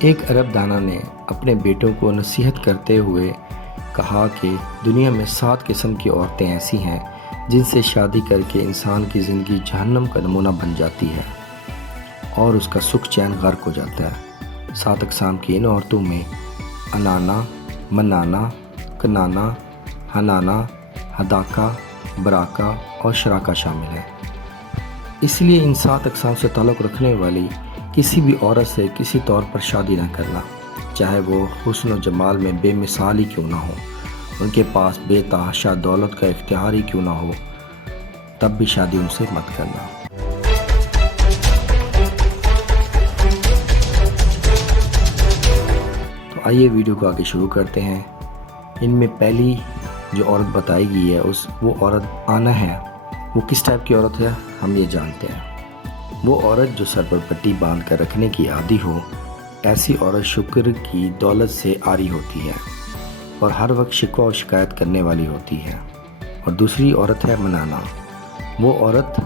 ایک عرب دانا نے اپنے بیٹوں کو نصیحت کرتے ہوئے کہا کہ دنیا میں 7 قسم کی عورتیں ایسی ہیں جن سے شادی کر کے انسان کی زندگی جہنم کا نمونہ بن جاتی ہے اور اس کا سکھ چین غرق ہو جاتا ہے۔ 7 اقسام کی ان عورتوں میں انانا، منانا، کنانا، ہنانا، ہداکا، براکا اور شراکا شامل ہے۔ اس لیے ان 7 اقسام سے تعلق رکھنے والی کسی بھی عورت سے کسی طور پر شادی نہ کرنا، چاہے وہ حسن و جمال میں بے مثال ہی کیوں نہ ہو، ان کے پاس بے تحاشا دولت کا اختیار ہی کیوں نہ ہو، تب بھی شادی ان سے مت کرنا۔ تو آئیے ویڈیو کو آگے شروع کرتے ہیں۔ ان میں پہلی جو عورت بتائی گئی ہے وہ عورت آنا ہے۔ وہ کس ٹائپ کی عورت ہے ہم یہ جانتے ہیں۔ وہ عورت جو سر پر پٹی باندھ کر رکھنے کی عادی ہو، ایسی عورت شکر کی دولت سے عاری ہوتی ہے اور ہر وقت شکوہ و شکایت کرنے والی ہوتی ہے۔ اور دوسری عورت ہے منانا۔ وہ عورت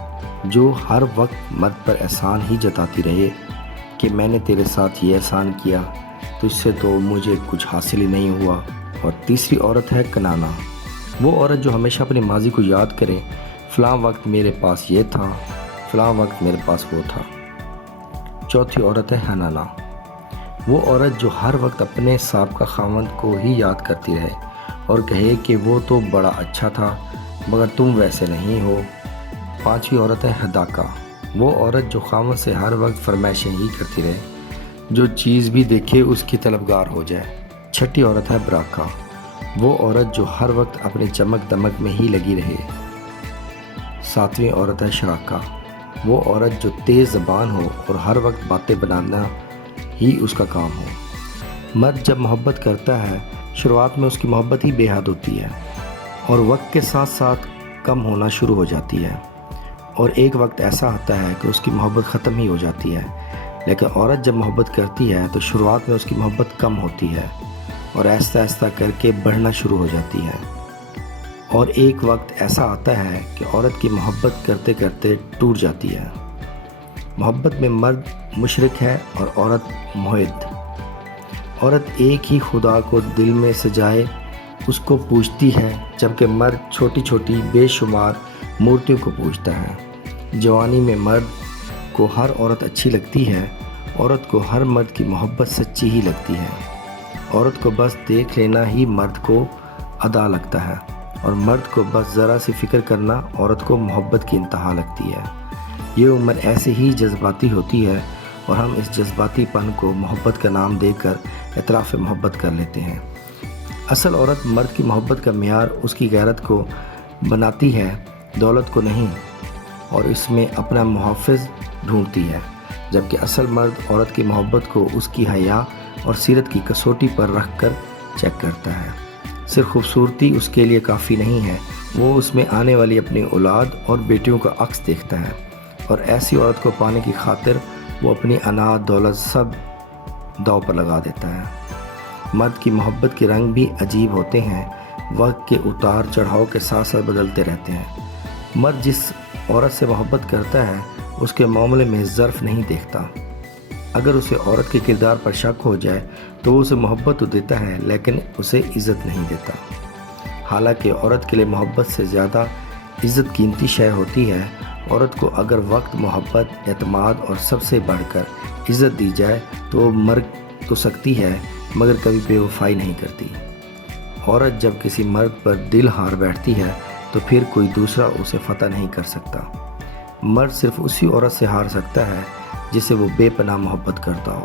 جو ہر وقت مرد پر احسان ہی جتاتی رہے کہ میں نے تیرے ساتھ یہ احسان کیا، تجھ سے تو مجھے کچھ حاصل ہی نہیں ہوا۔ اور تیسری عورت ہے کنانا۔ وہ عورت جو ہمیشہ اپنے ماضی کو یاد کرے، فلاں وقت میرے پاس یہ تھا، فلاں وقت میرے پاس وہ تھا۔ چوتھی عورت ہے ہنانا۔ وہ عورت جو ہر وقت اپنے سابقہ خاوند کو ہی یاد کرتی رہے اور کہے کہ وہ تو بڑا اچھا تھا مگر تم ویسے نہیں ہو۔ پانچویں عورت ہے ہداکا۔ وہ عورت جو خاوند سے ہر وقت فرمائشیں ہی کرتی رہے، جو چیز بھی دیکھے اس کی طلبگار ہو جائے۔ چھٹی عورت ہے براکا۔ وہ عورت جو ہر وقت اپنے چمک دمک میں ہی لگی رہے۔ ساتویں عورت ہے شراکا۔ وہ عورت جو تیز زبان ہو اور ہر وقت باتیں بنانا ہی اس کا کام ہو۔ مرد جب محبت کرتا ہے، شروعات میں اس کی محبت ہی بے حد ہوتی ہے اور وقت کے ساتھ ساتھ کم ہونا شروع ہو جاتی ہے، اور ایک وقت ایسا آتا ہے کہ اس کی محبت ختم ہی ہو جاتی ہے۔ لیکن عورت جب محبت کرتی ہے تو شروعات میں اس کی محبت کم ہوتی ہے اور آہستہ آہستہ کر کے بڑھنا شروع ہو جاتی ہے، اور ایک وقت ایسا آتا ہے کہ عورت کی محبت کرتے کرتے ٹوٹ جاتی ہے۔ محبت میں مرد مشرک ہے اور عورت موحد۔ عورت ایک ہی خدا کو دل میں سجائے اس کو پوجتی ہے، جبکہ مرد چھوٹی چھوٹی بے شمار مورتیوں کو پوجتا ہے۔ جوانی میں مرد کو ہر عورت اچھی لگتی ہے، عورت کو ہر مرد کی محبت سچی ہی لگتی ہے۔ عورت کو بس دیکھ لینا ہی مرد کو ادا لگتا ہے، اور مرد کو بس ذرا سی فکر کرنا عورت کو محبت کی انتہا لگتی ہے۔ یہ عمر ایسے ہی جذباتی ہوتی ہے اور ہم اس جذباتی پن کو محبت کا نام دے کر اعتراف محبت کر لیتے ہیں۔ اصل عورت مرد کی محبت کا معیار اس کی غیرت کو بناتی ہے، دولت کو نہیں، اور اس میں اپنا محافظ ڈھونڈتی ہے، جبکہ اصل مرد عورت کی محبت کو اس کی حیا اور سیرت کی کسوٹی پر رکھ کر چیک کرتا ہے۔ صرف خوبصورتی اس کے لیے کافی نہیں ہے، وہ اس میں آنے والی اپنی اولاد اور بیٹیوں کا عکس دیکھتا ہے، اور ایسی عورت کو پانے کی خاطر وہ اپنی انا دولت سب داؤ پر لگا دیتا ہے۔ مرد کی محبت کے رنگ بھی عجیب ہوتے ہیں، وقت کے اتار چڑھاؤ کے ساتھ ساتھ بدلتے رہتے ہیں۔ مرد جس عورت سے محبت کرتا ہے اس کے معاملے میں ظرف نہیں دیکھتا۔ اگر اسے عورت کے کردار پر شک ہو جائے تو وہ اسے محبت تو دیتا ہے لیکن اسے عزت نہیں دیتا۔ حالانکہ عورت کے لیے محبت سے زیادہ عزت قیمتی شے ہوتی ہے۔ عورت کو اگر وقت، محبت، اعتماد اور سب سے بڑھ کر عزت دی جائے تو وہ مر تو سکتی ہے مگر کبھی بے وفائی نہیں کرتی۔ عورت جب کسی مرد پر دل ہار بیٹھتی ہے تو پھر کوئی دوسرا اسے فتح نہیں کر سکتا۔ مرد صرف اسی عورت سے ہار سکتا ہے جسے وہ بے پناہ محبت کرتا ہو۔